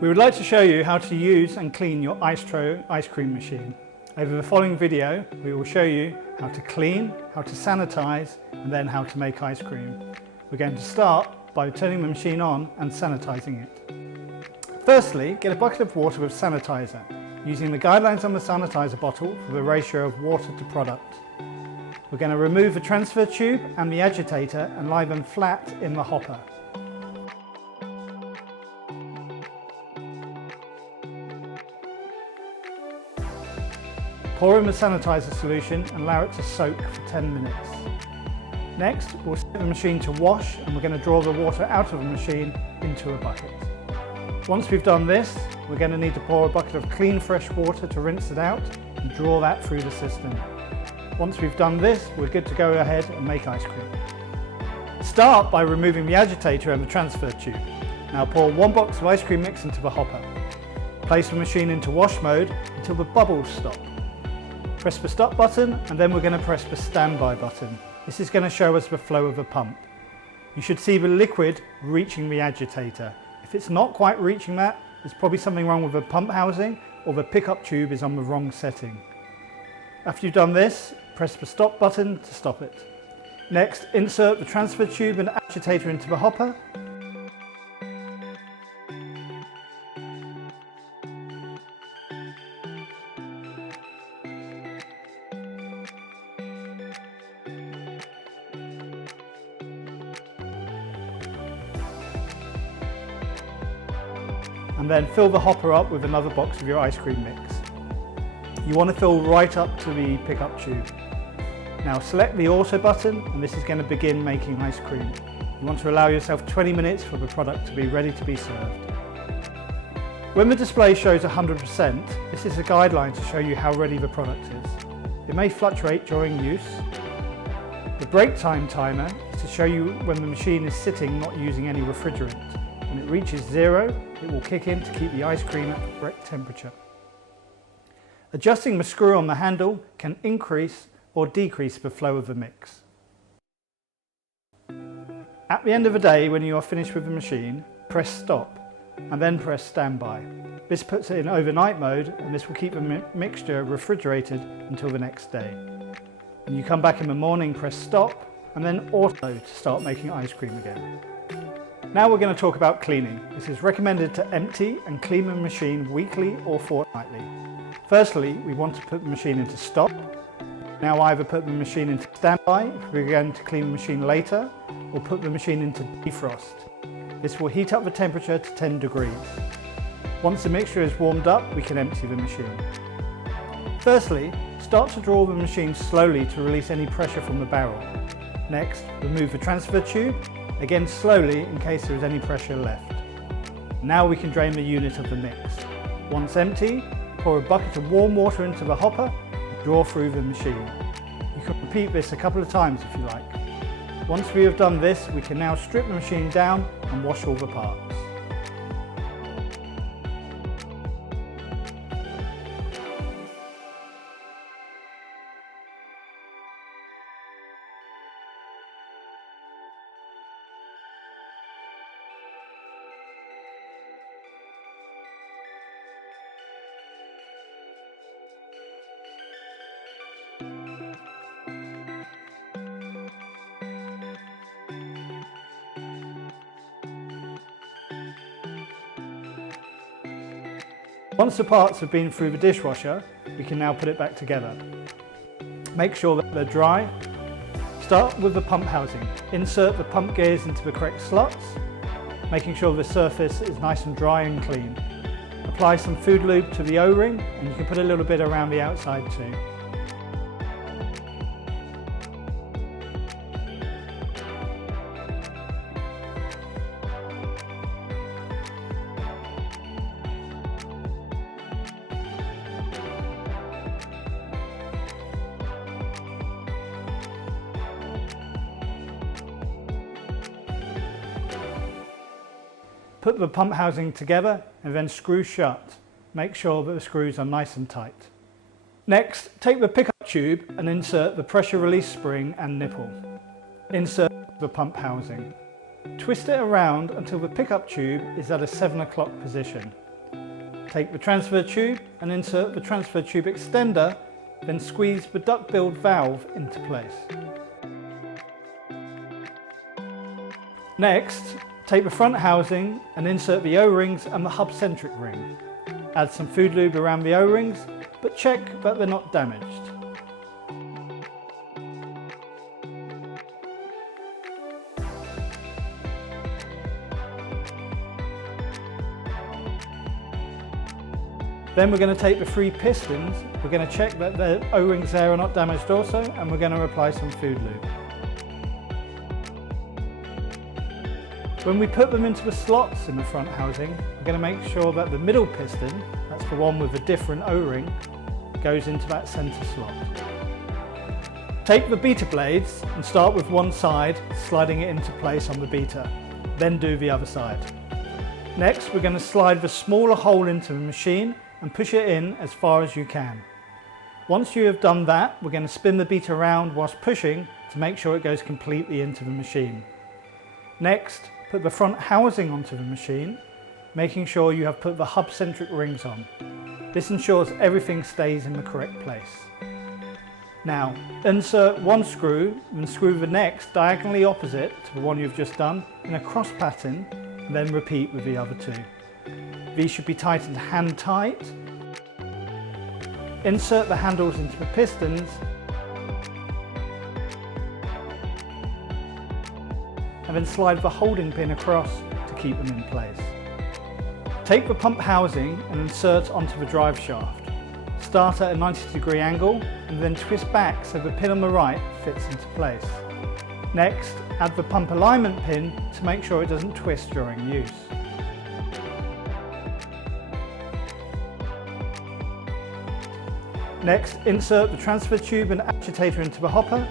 We would like to show you how to use and clean your Icetro ice cream machine. Over the following video, we will show you how to clean, how to sanitize, and then how to make ice cream. We're going to start by turning the machine on and sanitizing it. Firstly, get a bucket of water with sanitizer, using the guidelines on the sanitizer bottle for the ratio of water to product. We're going to remove the transfer tube and the agitator and lie them flat in the hopper. Pour in the sanitizer solution and allow it to soak for 10 minutes. Next, we'll set the machine to wash and we're going to draw the water out of the machine into a bucket. Once we've done this, we're going to need to pour a bucket of clean fresh water to rinse it out and draw that through the system. Once we've done this, we're good to go ahead and make ice cream. Start by removing the agitator and the transfer tube. Now pour 1 box of ice cream mix into the hopper. Place the machine into wash mode until the bubbles stop. Press the stop button and then we're going to press the standby button. This is going to show us the flow of the pump. You should see the liquid reaching the agitator. If it's not quite reaching that, there's probably something wrong with the pump housing or the pickup tube is on the wrong setting. After you've done this, press the stop button to stop it. Next, insert the transfer tube and agitator into the hopper. And then fill the hopper up with another box of your ice cream mix. You want to fill right up to the pickup tube. Now select the auto button and this is going to begin making ice cream. You want to allow yourself 20 minutes for the product to be ready to be served. When the display shows 100%, this is a guideline to show you how ready the product is. It may fluctuate during use. The break time timer is to show you when the machine is sitting not using any refrigerant. When it reaches 0, it will kick in to keep the ice cream at the correct temperature. Adjusting the screw on the handle can increase or decrease the flow of the mix. At the end of the day, when you are finished with the machine, press stop and then press standby. This puts it in overnight mode and this will keep the mixture refrigerated until the next day. When you come back in the morning, press stop and then auto to start making ice cream again. Now we're going to talk about cleaning. This is recommended to empty and clean the machine weekly or fortnightly. Firstly, we want to put the machine into stop. Now either put the machine into standby if we're going to clean the machine later, or put the machine into defrost. This will heat up the temperature to 10 degrees. Once the mixture is warmed up, we can empty the machine. Firstly, start to draw the machine slowly to release any pressure from the barrel. Next, remove the transfer tube, again slowly in case there is any pressure left. Now we can drain the unit of the mix. Once empty, pour a bucket of warm water into the hopper and draw through the machine. You can repeat this a couple of times if you like. Once we have done this, we can now strip the machine down and wash all the parts. Once the parts have been through the dishwasher, we can now put it back together. Make sure that they're dry. Start with the pump housing. Insert the pump gears into the correct slots, making sure the surface is nice and dry and clean. Apply some food lube to the O-ring and you can put a little bit around the outside too. Put the pump housing together and then screw shut. Make sure that the screws are nice and tight. Next, take the pickup tube and insert the pressure release spring and nipple. Insert the pump housing. Twist it around until the pickup tube is at a 7 o'clock position. Take the transfer tube and insert the transfer tube extender, then squeeze the duck-billed valve into place. Next, take the front housing and insert the O-rings and the hub-centric ring. Add some food lube around the O-rings, but check that they're not damaged. Then we're going to take the 3 pistons, we're going to check that the O-rings there are not damaged also, and we're going to apply some food lube. When we put them into the slots in the front housing, we're going to make sure that the middle piston, that's the one with a different O-ring, goes into that centre slot. Take the beater blades and start with one side, sliding it into place on the beater. Then do the other side. Next, we're going to slide the smaller hole into the machine and push it in as far as you can. Once you have done that, we're going to spin the beater around whilst pushing to make sure it goes completely into the machine. Next, put the front housing onto the machine, making sure you have put the hub-centric rings on. This ensures everything stays in the correct place. Now, insert one screw and screw the next diagonally opposite to the one you've just done in a cross pattern, and then repeat with the other 2. These should be tightened hand tight. Insert the handles into the pistons and then slide the holding pin across to keep them in place. Take the pump housing and insert onto the drive shaft. Start at a 90-degree angle and then twist back so the pin on the right fits into place. Next, add the pump alignment pin to make sure it doesn't twist during use. Next, insert the transfer tube and agitator into the hopper